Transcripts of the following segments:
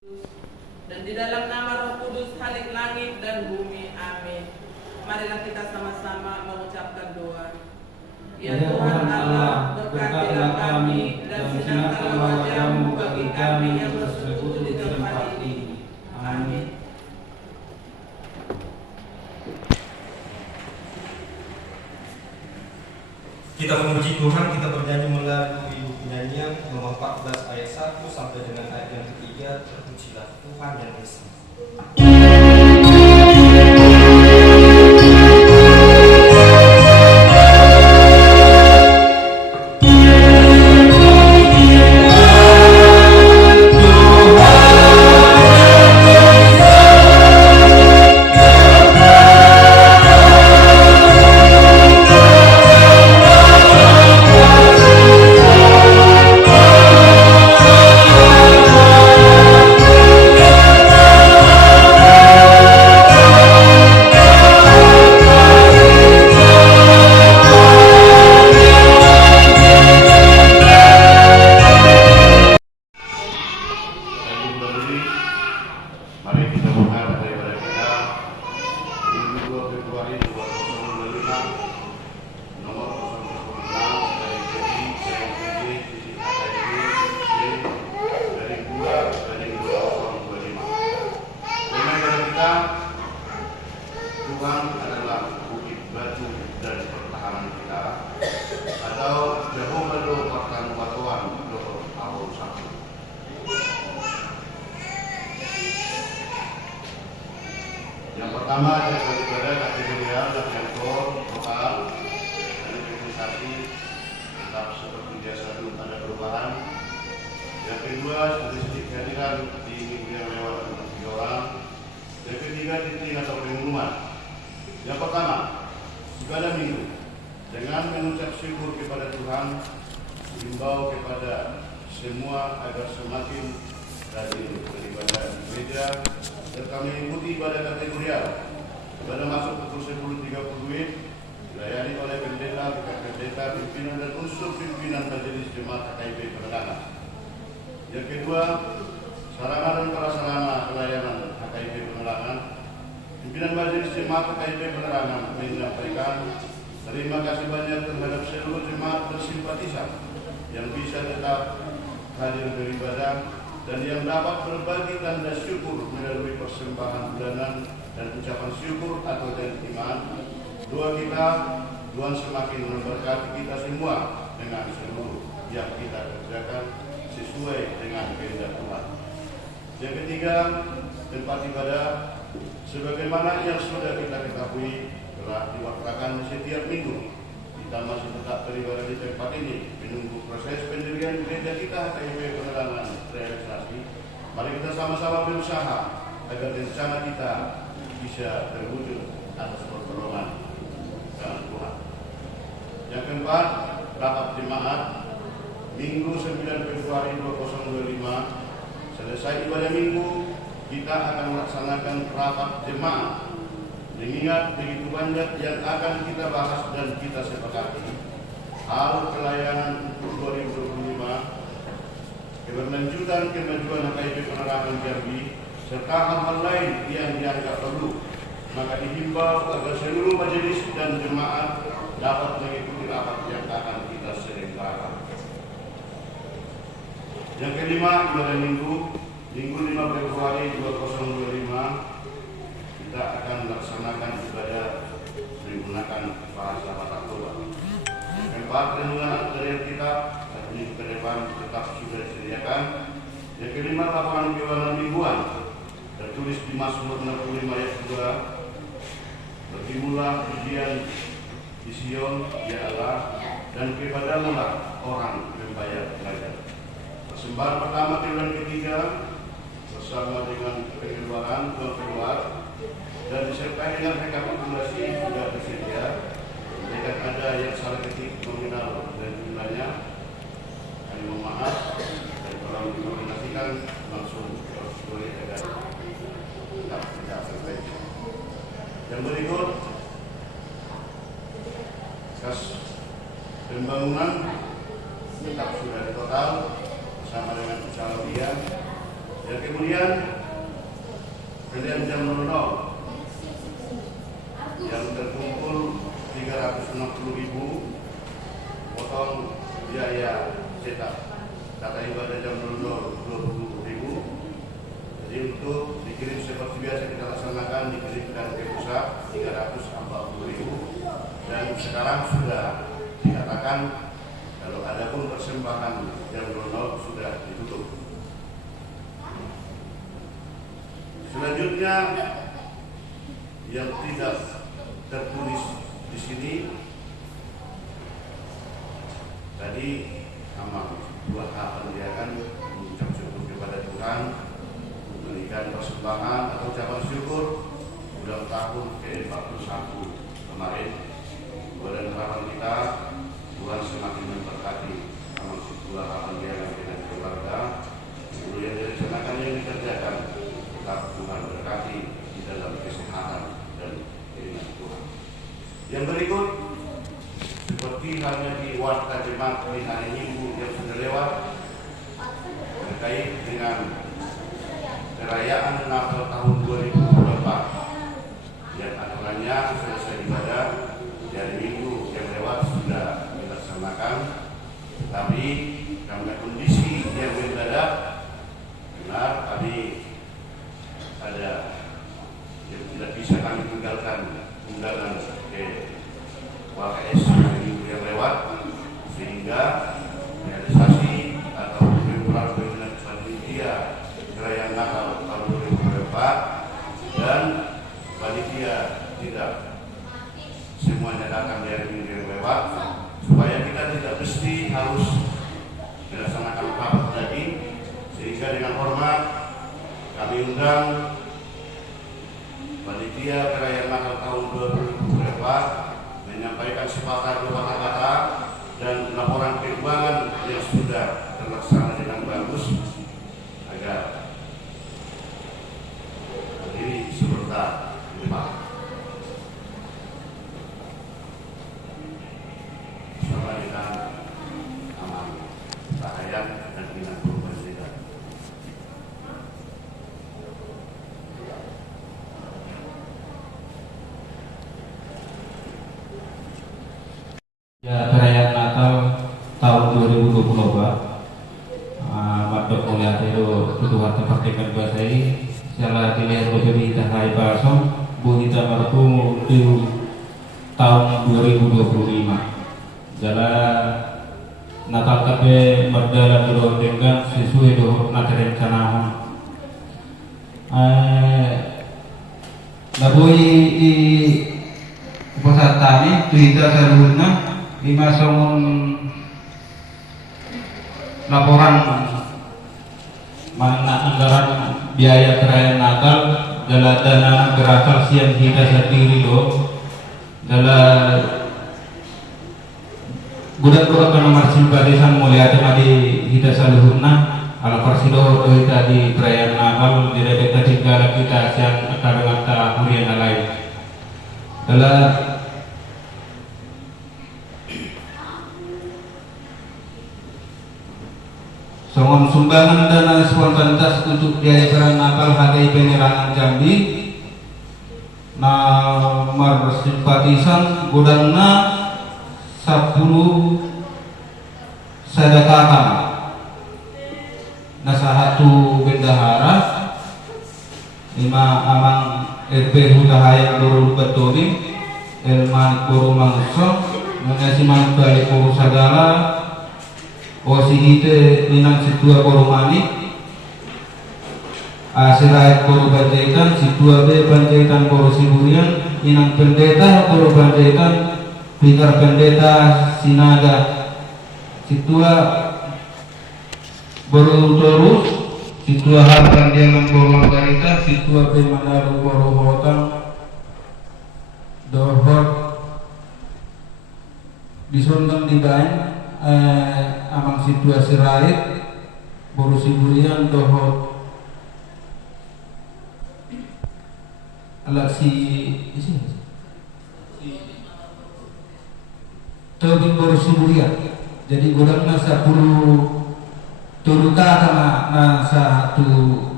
dan di dalam nama Roh Kudus halik langit dan bumi. Amin. Marilah kita sama-sama mengucapkan doa. Ya Tuhan Allah, berkatilah kami dan sinarkan wajah-Mu bagi kami yang bersekutu di tempat ini. Amin. Kita memuji Tuhan, kita bernyanyi melalui penyanyian nomor 14 ayat 1 sampai dengan ayat yang ketiga. Terpujilah Tuhan yang Esa. Yang pertama daripada kategorial dan ekor lokal dan investasi tetap seperti biasa belum ada perubahan. Yang kedua statistik kehadiran di minggu yang lewat untuk 3 orang. Yang ketiga titik atau pengumuman. Yang pertama segala minggu dengan mengucap syukur kepada Tuhan, himbau kepada semua agar semakin rajin beribadah di gereja serta mengikuti ibadah kategorial. Pada masuk pukul 10.30 dilayani oleh pendeta, pendeta, pimpinan dan unsur pimpinan majelis jemaat KKIP Penerangan. Yang kedua, sarana dan prasarana pelayanan KKIP Penerangan. Pimpinan majelis jemaat KKIP Penerangan menyampaikan terima kasih banyak terhadap seluruh jemaat bersimpatisan yang bisa tetap hadir beribadah dan yang dapat berbagi tanda syukur melalui persembahan bulanan dan ucapan syukur atau iman. Doa kita, Tuhan semakin memberkati kita semua dengan seluruh yang kita kerjakan sesuai dengan kehendak Tuhan. Yang ketiga, tempat ibadah sebagaimana yang sudah kita ketahui telah diwakilkan setiap minggu. Kita masih tetap beribadah di tempat ini menunggu proses pendirian gereja kita KKIP Penerangan realisasi. Mari kita sama-sama berusaha agar rencana kita bisa terwujud atas pertolongan Tuhan. Yang keempat, rapat jemaat Minggu 9 Februari 2025. Selesai ibadah minggu, kita akan melaksanakan rapat jemaat. Mengingat begitu banyak yang akan kita bahas dan kita sepakati, hal pelayanan untuk 2025, keberlanjutan kemajuan KKIP Penerangan Jambi, serta hal-hal lain yang dianggap perlu, maka dihimbau agar seluruh majelis dan jemaat dapat mengikuti rapat yang akan kita selenggarakan. Yang kelima, ibadah minggu 5 Februari 2025. Kita akan melaksanakan ibadah menggunakan bahasa Toba. Keempat, renungan dari kita minggu ke depan tetap sudah disediakan. Yang kelima, laporan keuangan mingguan tertulis di Mazmur 65 ayat 2. Bertimulah pujian di Sion, ya Allah, dan kepadamulah orang membayar pelajar. Persembahan pertama triwulan ketiga bersama dengan pengeluaran uang keluar dan disertai dengan rekapitulasi sudah tersedia. Jika ada yang salah ketik nominal dan jumlahnya, kami mohon maaf dan tolong dikoordinasikan langsung boleh agar tidak selesai. Yang berikut, kas pembangunan tetap sudah total bersama dengan usaha dia. Yang kedua, kemudian jam 00 yang terkumpul 360.000 potong biaya cetak. Data ibadah jam 00 20.000. Jadi untuk dikirim seperti biasa kita laksanakan, dikirimkan ke pusat 340.000, dan sekarang sudah dikatakan kalau ada pun persembahan jam 00 sudah ditutup. Selanjutnya yang tidak tertulis di sini tadi amal dua hal pendidikan, mengucap syukur kepada Tuhan, memberikan persembahan atau ucapan syukur ulang tahun ke-41 kemarin. Dan harapan kita Tuhan semakin memberkati amal dua hal pendidikan dengan keluarga, dulu yang direncanakan yang dikerjakan, tetap Tuhan berkati di dalam kesehatan dan keinginan Tuhan. Yang berikut seperti halnya di warta jemaat di hari Minggu yang sudah lewat terkait dengan perayaan Natal tahun 2024 yang aturannya selesai ibadah di hari Minggu yang lewat sudah dilaksanakan, tapi karena kondisi yang mendadak benar tadi ada yang tidak bisa kami tinggalkan undangan ke WKS yang lewat, sehingga realisasi atau pengumpulan panitia perayaan Natal tahun 2024 dan panitia tidak semuanya datang dari minggu yang lewat, supaya kita tidak mesti harus dilaksanakan rapat tadi, sehingga dengan hormat kami undang panitia perayaan Natal tahun 2024 menyampaikan sepatah dua kata-kata dan laporan keuangan yang sudah terlaksana dengan bagus agar berdiri sebentar di depan. Bersama dengan Aman Rahayan dan Bina Guru Pendidikan. Ya, perayaan Natal tahun 2024 Madok mulia itu Tuhan terpertikan bahasa ini salah dilihat berdiri tahai balsom buhita marfu di tahun 2025 jalan Natal tapi berjalan dulu dengan sesuai dengan rencana labui di pusat tani berita seluruhnya 5 songon laporan mana anggaran biaya perayaan Natal dalam dana berasal siang kita sendiri do dalam gudang-gudang nomor simpatisan mulia di kita saluhurna ala persido kita di perayaan Natal di dekat tinggal kita siang kadang hurian lain dalam songon sumbangan dana spontanitas untuk biaya perayaan Natal HDI Penerangan Jambi nomor simpatisan gudangna 10 sedekatan nasa 1 bendahara 5 amang RP Hudahaya Guru Betoni Elman Guru Mangso mengasih manik balik Guru Sagala Osihite minang situa koromani Asirait koro banjaitan situa be banjaitan koro siburian minang pendeta koro banjaitan pikar pendeta sinaga situa boru torus situa harkan dia koro manggarita situa be manaru koro hotang dohot disondang di bain amang situasi raid boru siburian dohot alat si tobing boru siburian jadi gudang nasa 10 turuka karena nasa 1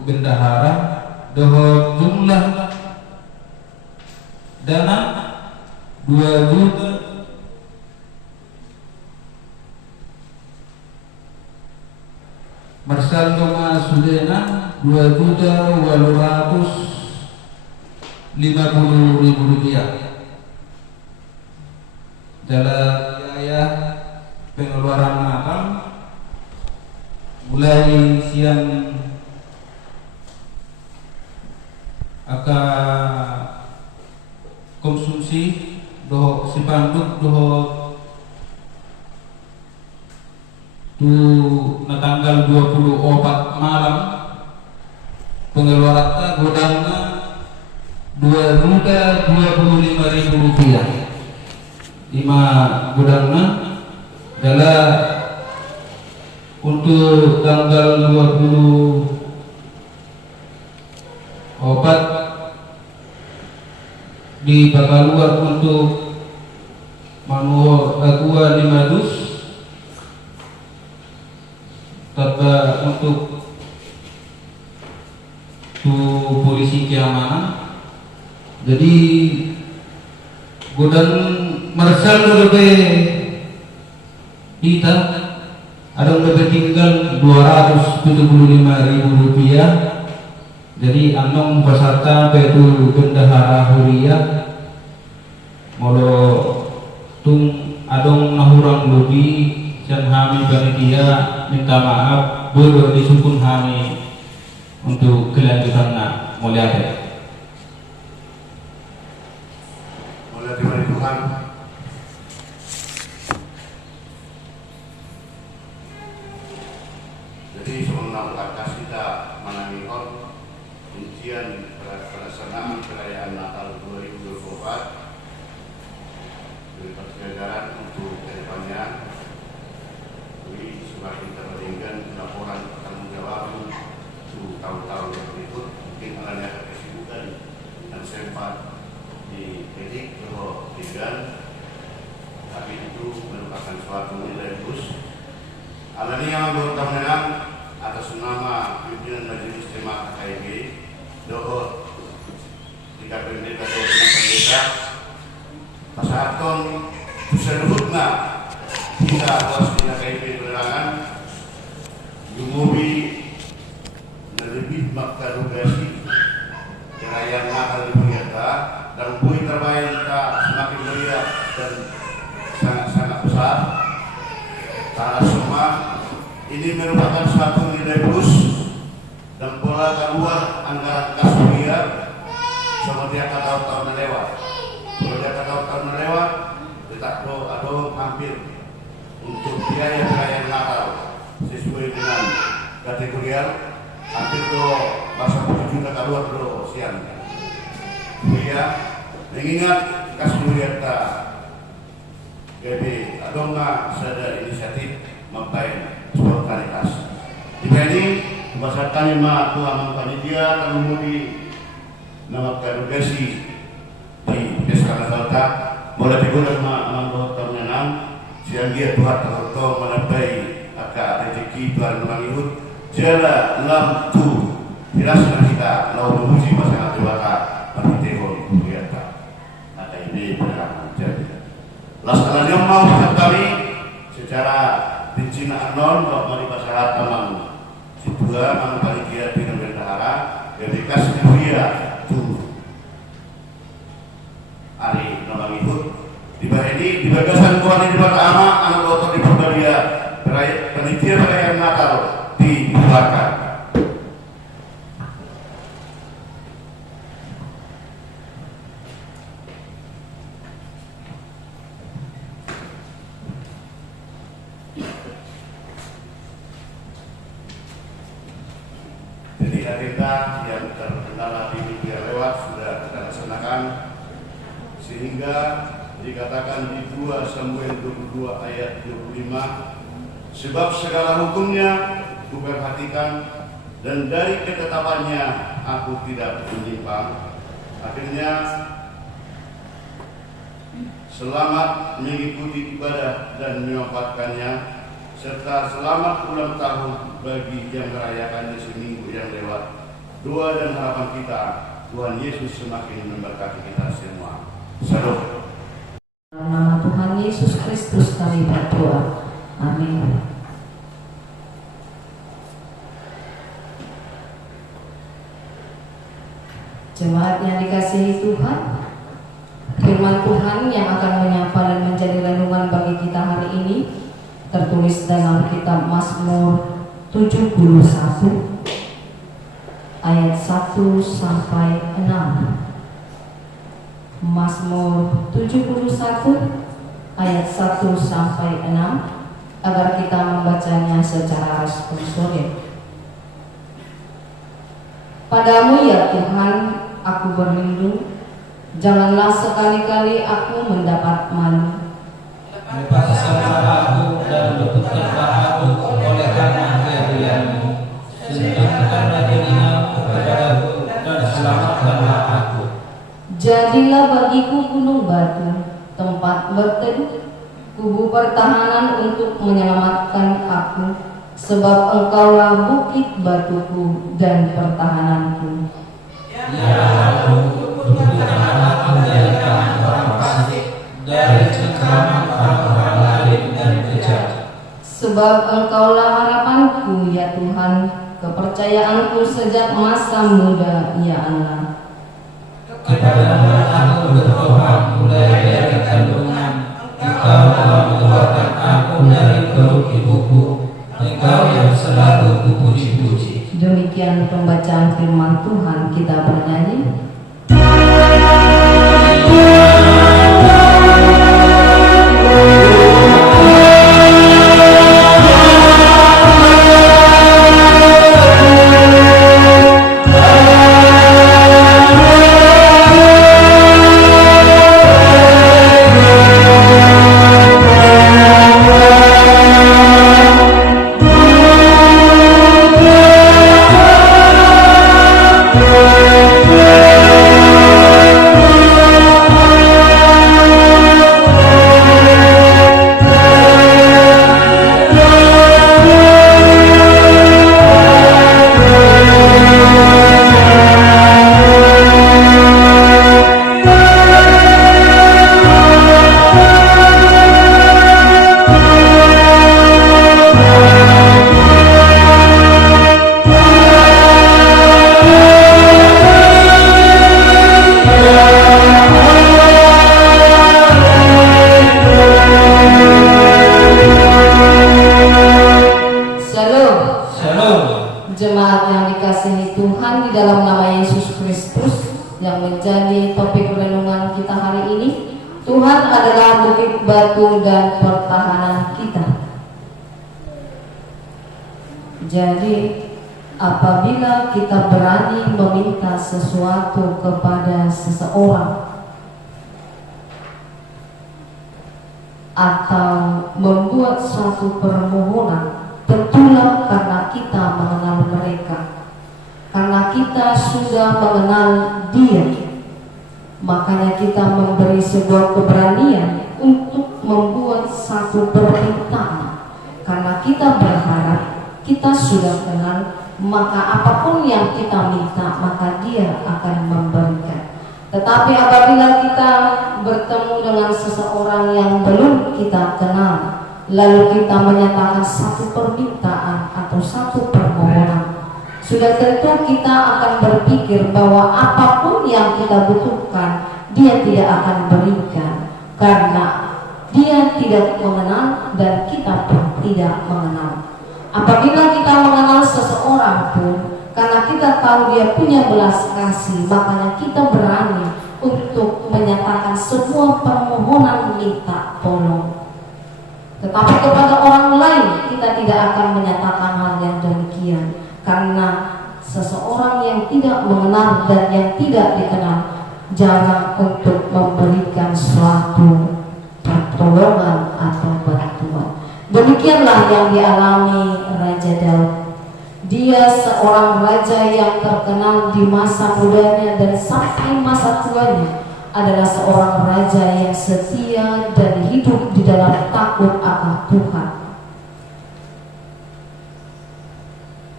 bendahara doho jumlah dana 2 juta Marsal Doma Sudena 2.850.000 rupiah. Dalam biaya pengeluaran Natal mulai siang akan konsumsi doho sipanduk doho tu na tanggal 24 malam pengeluaran godangna 2.025.000 rupiah. 5 godangna adalah untuk tanggal 24 di Bakaluar untuk manuhor Agua 5 dus, tanpa untuk polisi keamanan. Jadi godang Marsal lebih kita ada lebih tinggal 275.000 rupiah. Jadi anong peserta petu bendahara huria molo tung adong nahurang lebih dan kami panitia minta maaf boleh disukun kami untuk kelanjutan mulia Tuhan. Jadi sebelum langkah kita menangihon rincian pelaksanaan perayaan Natal 2024 dari persejajaran untuk kedepannya. Jadi semakin terbandingkan laporan pertanggungjawab untuk tahun-tahun yang berikut, mungkin adanya kesibukan dan sempat dipedik atau tinggal, tapi itu merupakan suatu nilai plus. Alania anggota menang atas nama pimpinan Majelis Jemaat KIB doho 3 pendeta atau pendeta pasahaton seluruhnya kita atas dina KIB penerangan Yumubi lebih makkarugasi kerajaan Natal di Puyata dan bui terbaik kita semakin meriah dan sangat-sangat besar. Karena semua ini merupakan suatu nilai plus dan pola keluar anggaran kas miliar seperti yang tahun-tahun lewat. Kalau dia tahun-tahun lewat, tetap ada hampir untuk biaya perayaan Natal sesuai dengan kategorial hampir do masa 7 juta keluar do siang. Ya, mengingat kas miliar ta jadi adonga sada inisiatif membaik spontanitas. Jika ini berdasarkan lima tuang panitia dan mengundi nama karugasi di desa Natalta mulai digunakan nama tahun 6 siang dia Tuhan tertentu menabai akak rezeki Tuhan menangihut jala lam tu dirasa kita lau memuji pasangan dewata penitihon berkata ada ini penerapan jadi laksanaannya mau kami secara bincina anon bahwa mari pasahat amang sidua mang panitia dengan bendahara dedikas dia tu ari nomangihut di bawah ini di bagasan kuan di bawah ama anak otot di Purbalia panitia perayaan Natal dibubarkan. Agenda yang terkendala di media lewat sudah kita laksanakan sehingga dikatakan di 2 Samuel 22 ayat 25 sebab segala hukumnya kuperhatikan dan dari ketetapannya aku tidak menyimpang. Akhirnya selamat mengikuti ibadah dan memanfaatkannya serta selamat ulang tahun bagi yang merayakannya seminggu yang lewat doa dan harapan kita, Tuhan Yesus semakin memberkati kita semua. Shalom. Dalam nama Tuhan Yesus Kristus kami berdoa. Amin. Jemaat yang dikasihi Tuhan, firman Tuhan yang akan menyapa dan menjadi renungan bagi kita hari ini tertulis dalam kitab Mazmur 71 ayat 1 sampai 6. Mazmur 71 ayat 1 sampai 6 agar kita membacanya secara responsory. Padamu ya Tuhan, aku berlindung, janganlah sekali-kali aku mendapat malu. Lepaskanlah aku dan luputkanlah aku oleh karena kehadiranmu. Sentuhkanlah telingamu kepadaku dan selamatkanlah aku. Jadilah bagiku gunung batu, tempat berteduh, kubu pertahanan untuk menyelamatkan aku, sebab Engkaulah bukit batuku dan pertahananku. Ya aku, luputkanlah aku dari tangan orang fasik, dari cengkraman orang-orang lain dan kejam. Sebab Engkaulah harapanku ya Tuhan, kepercayaanku sejak masa muda ya Allah. Kepadamu aku berdoa mulai dari kandungan. Engkau telah mengeluarkan aku dari perut ibuku. Engkau yang selalu kupuji-puji. Demikian pembacaan firman Tuhan, kita bernyanyi. Jemaat yang dikasihi Tuhan, di dalam nama Yesus Kristus yang menjadi topik renungan kita hari ini, Tuhan adalah bukit batu dan pertahanan kita. Jadi apabila kita berani meminta sesuatu kepada seseorang atau membuat suatu permohonan, tentulah karena kita mengenal mereka, karena kita sudah mengenal Dia, makanya kita memberi sebuah keberanian untuk membuat satu permintaan, karena kita berharap kita sudah kenal, maka apapun yang kita minta maka Dia akan memberikan. Tetapi apabila kita bertemu dengan seseorang yang belum kita kenal, lalu kita menyatakan satu permintaan atau satu permohonan, sudah tentu kita akan berpikir bahwa apapun yang kita butuhkan Dia tidak akan berikan, karena Dia tidak mengenal dan kita pun tidak mengenal. Apabila kita mengenal seseorang pun, karena kita tahu dia punya belas kasih, makanya kita berani untuk menyatakan semua permohonan minta tolong. Tetapi kepada orang lain kita tidak akan menyatakan hal yang demikian, karena seseorang yang tidak mengenal dan yang tidak dikenal jarang untuk memberikan suatu pertolongan atau bantuan. Demikianlah yang dialami Raja Daud. Dia seorang raja yang terkenal di masa mudanya dan sampai masa tuanya adalah seorang raja yang setia dan hidup di dalam takut akan Tuhan.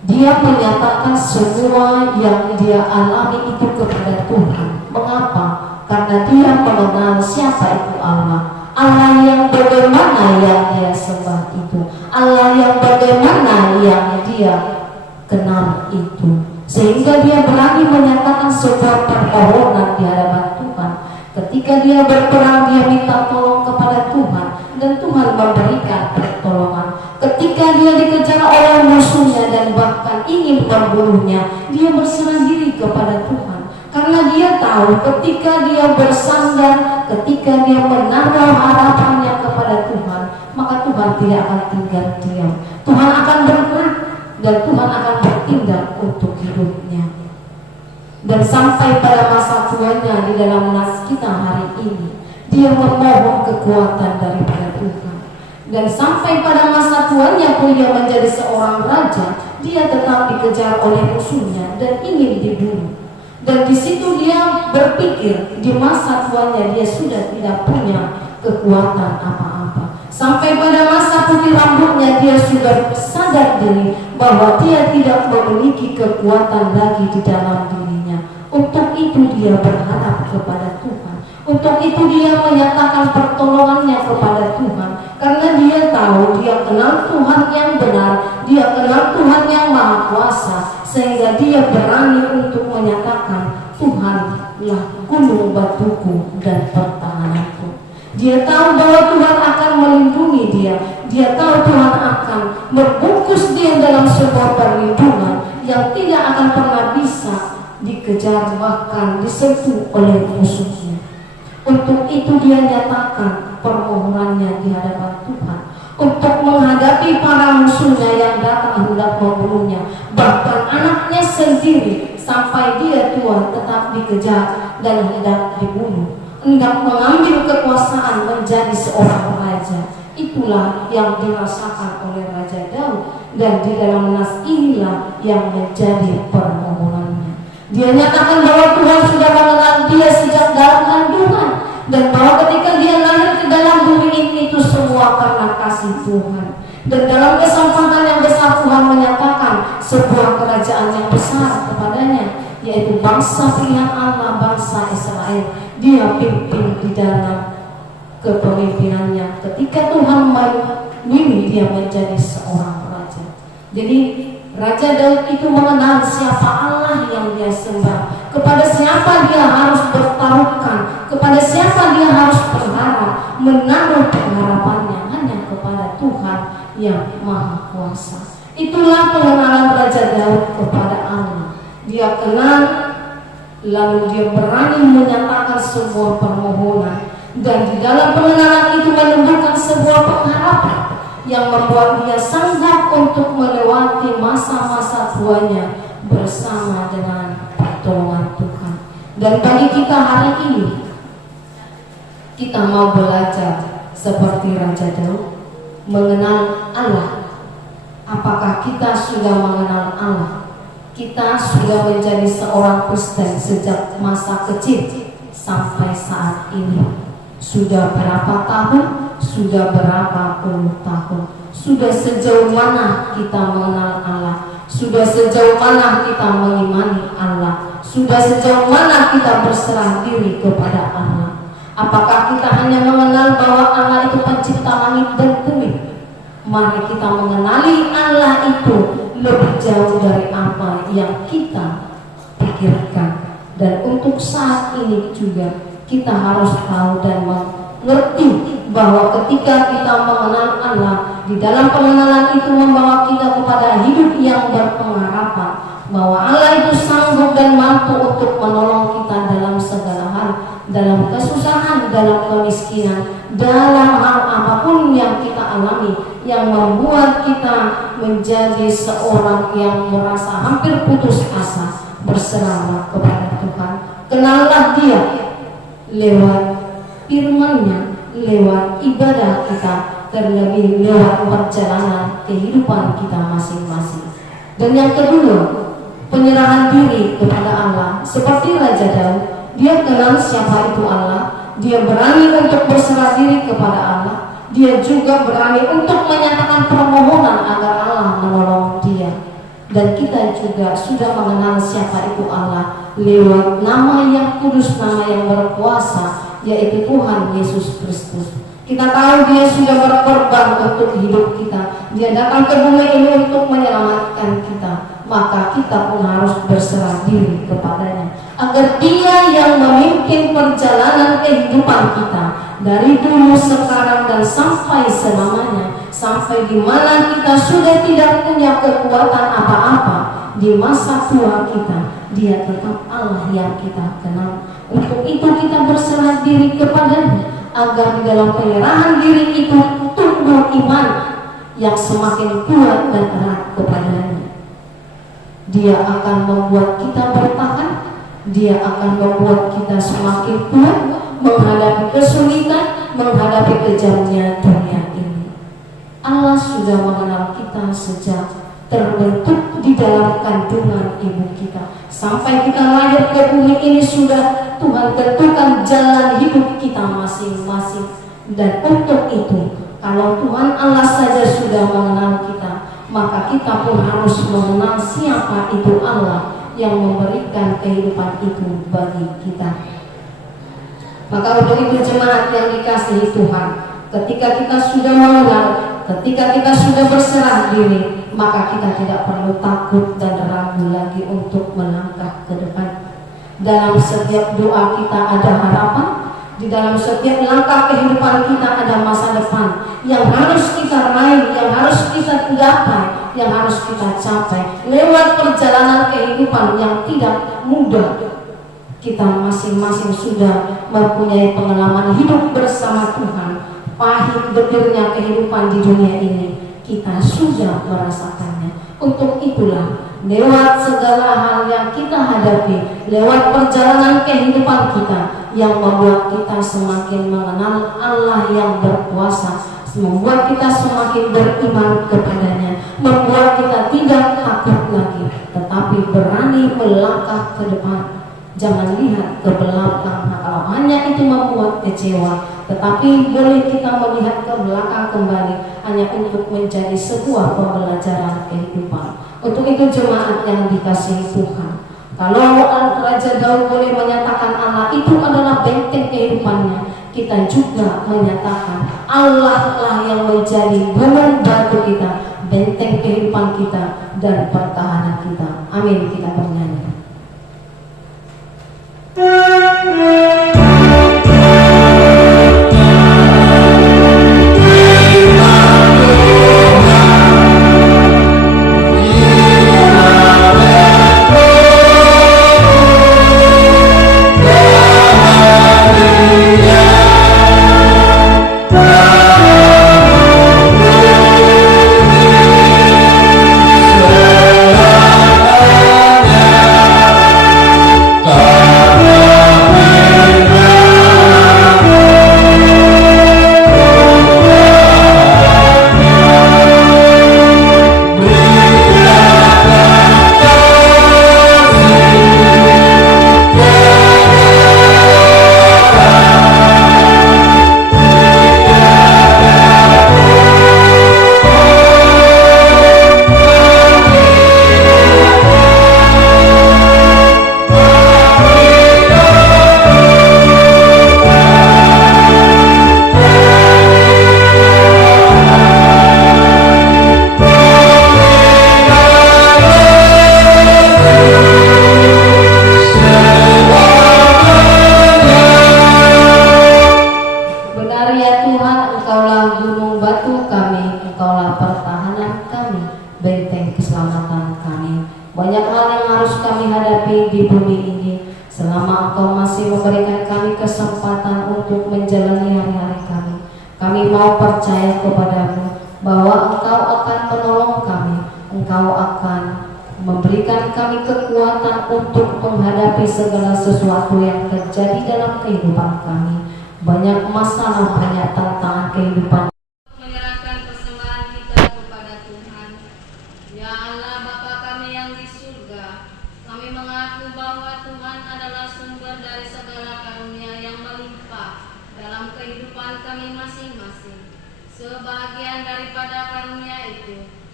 Dia menyatakan semua yang dia alami itu kepada Tuhan. Mengapa? Karena dia mengenal siapa itu Allah. Allah yang bagaimana yang dia sembah itu, Allah yang bagaimana yang dia kenal itu, sehingga dia berani menyatakan sebuah permohonan di hadapan Tuhan. Ketika dia berperang, dia minta tolong kepada Tuhan, dan Tuhan memberikan pertolongan. Ketika dia dikejar oleh musuhnya dan bahkan ingin membunuhnya, dia berserah diri kepada Tuhan. Karena dia tahu ketika dia bersandar, ketika dia menaruh harapannya kepada Tuhan, maka Tuhan tidak akan tinggal diam. Tuhan akan bergerak dan Tuhan akan bertindak untuk hidupnya. Dan sampai pada masa tuanya di dalam nas kita hari ini, dia memohon kekuatan daripada Tuhan. Dan sampai pada masa tuanya pun dia menjadi seorang raja, dia tetap dikejar oleh musuhnya dan ingin dibunuh. Dan di situ dia berpikir di masa tuanya dia sudah tidak punya kekuatan apa-apa. Sampai pada masa putih rambutnya dia sudah sadar diri bahwa dia tidak memiliki kekuatan lagi di dalam dirinya. Untuk itu dia berharap kepada Tuhan. Untuk itu dia menyatakan pertolongannya kepada Tuhan. Karena dia tahu dia kenal Tuhan yang benar, dia kenal Tuhan yang maha kuasa, sehingga dia berani untuk menyatakan, Tuhanlah gunung batuku dan pertahananku. Dia tahu bahwa Tuhan akan melindungi dia. Dia tahu Tuhan akan membungkus dia dalam sebuah perlindungan yang tidak akan pernah bisa dikejar bahkan disentuh oleh musuhnya. Untuk itu dia nyatakan permohonannya di hadapan Tuhan untuk menghadapi para musuhnya yang datang hendak membunuhnya, bahkan anaknya sendiri sampai dia tua tetap dikejar dan hendak dibunuh, hendak mengambil kekuasaan menjadi seorang raja. Itulah yang dirasakan oleh Raja Daud, dan di dalam nas inilah yang menjadi permohonannya. Dia nyatakan bahwa Tuhan sudah mengenal dia sejak dalam kandungan, dan bahwa ketika dia lahir ke dalam bumi ini itu semua karena kasih Tuhan. Dan dalam kesempatan yang besar Tuhan menyatakan sebuah kerajaan yang besar kepadanya, yaitu bangsa pilihan Allah, bangsa Israel. Dia pimpin di dalam kepemimpinannya. Ketika Tuhan memilih dia menjadi seorang raja. Jadi Raja Daud itu mengenal siapa Allah yang dia sembah, kepada siapa dia harus bertaruhkan, kepada siapa dia harus berharap, menaruh pengharapannya hanya kepada Tuhan yang maha kuasa. Itulah pengenalan Raja Daud kepada Allah. Dia kenal, lalu dia berani menyatakan sebuah permohonan, dan di dalam pengenalan itu menumbuhkan sebuah pengharapan yang membuat dia sanggup untuk melewati masa-masa tuanya bersama dengan pertolongan Tuhan. Dan bagi kita hari ini, kita mau belajar seperti Raja Daud, mengenal Allah. Apakah kita sudah mengenal Allah? Kita sudah menjadi seorang Kristen sejak masa kecil sampai saat ini. Sudah berapa tahun? Sudah berapa puluh tahun? Sudah sejauh mana kita mengenal Allah? Sudah sejauh mana kita mengimani Allah? Sudah sejauh mana kita berserah diri kepada Allah? Apakah kita hanya mengenal bahwa Allah itu pencipta langit dan bumi? Mari kita mengenali Allah itu lebih jauh dari apa yang kita pikirkan. Dan untuk saat ini juga kita harus tahu dan mengerti bahwa ketika kita mengenal Allah, di dalam pengenalan itu membawa kita kepada hidup yang berpengharapan, bahwa Allah itu sanggup dan mampu untuk menolong kita dalam segala hal, dalam kesusahan, dalam kemiskinan, dalam hal apapun yang kita alami, yang membuat kita menjadi seorang yang merasa hampir putus asa. Berserahlah kepada Tuhan, kenallah Dia lewat firman-Nya, lewat ibadah kita, terlebih lewat perjalanan kehidupan kita masing-masing. Dan yang kedua, penyerahan diri kepada Allah. Seperti Raja Daud, dia kenal siapa itu Allah, dia berani untuk berserah diri kepada Allah, dia juga berani untuk menyatakan permohonan agar Allah menolong dia. dan kita juga sudah mengenal siapa itu Allah lewat nama yang kudus, nama yang berkuasa, yaitu Tuhan Yesus Kristus. Kita tahu Dia sudah berkorban untuk hidup kita. Dia datang ke bumi ini untuk menyelamatkan kita. Maka kita pun harus berserah diri kepadanya, agar Dia yang memimpin perjalanan kehidupan kita dari dulu, sekarang, dan sampai selamanya, sampai di mana kita sudah tidak punya kekuatan apa-apa di masa tua kita, Dia tetap Allah yang kita kenal. Untuk itu kita berserah diri kepadanya, agar di dalam penyerahan diri itu tumbuh iman yang semakin kuat dan erat kepadanya. Dia akan membuat kita bertahan, Dia akan membuat kita semakin kuat menghadapi kesulitan, menghadapi kejamnya dunia ini. Allah sudah mengenal kita sejak terbentuk di dalam kandungan ibu kita. Sampai kita lahir ke bumi ini sudah Tuhan tentukan jalan hidup kita masing-masing. Dan untuk itu, kalau Tuhan Allah saja sudah mengenal kita, maka kita pun harus mengenal siapa itu Allah yang memberikan kehidupan itu bagi kita. Maka untuk itu jemaat yang dikasihi Tuhan, ketika kita sudah mengenal, ketika kita sudah berserah diri, maka kita tidak perlu takut dan ragu lagi untuk melangkah ke depan. Dalam setiap doa kita ada harapan, di dalam setiap langkah kehidupan kita ada masa depan yang harus kita raih, yang harus kita gapai, yang harus kita capai lewat perjalanan kehidupan yang tidak mudah. Kita masing-masing sudah mempunyai pengalaman hidup bersama Tuhan. Pahit getirnya kehidupan di dunia ini kita sudah merasakannya. Untuk itulah, lewat segala hal yang kita hadapi, lewat perjalanan kehidupan kita yang membuat kita semakin mengenal Allah yang berkuasa, membuat kita semakin beriman kepadanya, membuat kita tidak takut lagi, tetapi berani melangkah ke depan. Jangan lihat ke belakang, kalau hanya itu membuat kecewa, tetapi boleh kita melihat ke belakang kembali hanya untuk menjadi sebuah pembelajaran kehidupan. Untuk itu jemaat yang dikasihi Tuhan, kalau Raja Daud boleh menyatakan Allah itu adalah benteng kehidupannya, kita juga menyatakan Allah lah yang menjadi gunung batu kita, benteng kehidupan kita dan pertahanan kita. Amin. Kita bernyanyi. Segala sesuatu yang terjadi dalam kehidupan kami, banyak masalah, banyak tantangan kehidupan. Menyerahkan persembahan kita kepada Tuhan. Ya Allah Bapa kami yang di surga, kami mengaku bahwa Tuhan adalah sumber dari segala karunia yang melimpah dalam kehidupan kami masing-masing. Sebagian daripada karunia itu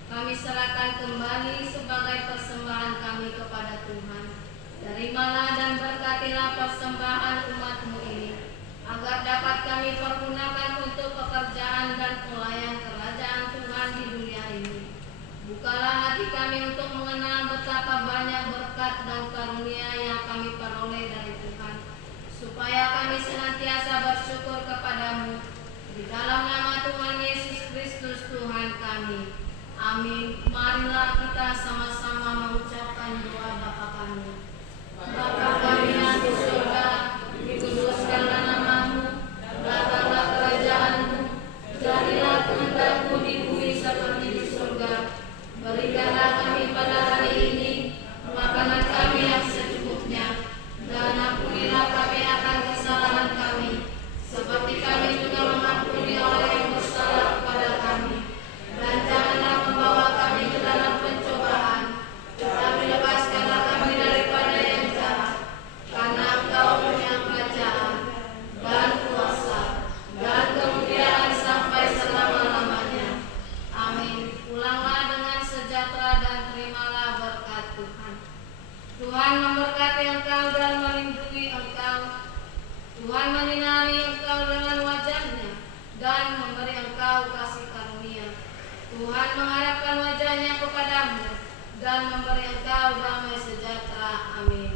kami serahkan kembali sebagai persembahan kami kepada Tuhan. Terimalah dan berkatilah persembahan umat-Mu ini, agar dapat kami pergunakan untuk pekerjaan dan pelayan kerajaan Tuhan di dunia ini. Bukalah hati kami untuk mengenal betapa banyak berkat dan karunia yang kami peroleh dari Tuhan, supaya kami senantiasa bersyukur kepadamu. Di dalam nama Tuhan Yesus Kristus Tuhan kami. Amin. Marilah kita sama-sama mengucapkan doa Bapa kami. Bapa kami yang di surga, dikuduskanlah nama-Mu, datanglah kerajaan-Mu, jadilah kehendak-Mu di bumi seperti di surga. Berikanlah kami pada hari ini makanan kami yang secukupnya, dan ampunilah kami akan kesalahan kami, seperti kami juga mengampuni orang yang bersalah kepada kami. Dan janganlah membawa kami ke dalam pencobaan, tetapi lepaskanlah kami daripada yang jahat. Karena Engkau punya kerajaan dan kuasa dan kemuliaan sampai selama-lamanya. Amin. Pulanglah dengan sejahtera dan terimalah berkat Tuhan. Tuhan memberkati engkau dan melindungi engkau. Tuhan menyinari engkau dengan wajah-Nya dan memberi engkau kasih karunia. Tuhan menghadapkan wajah-Nya kepadamu dan memberi engkau damai sejahtera. Amin.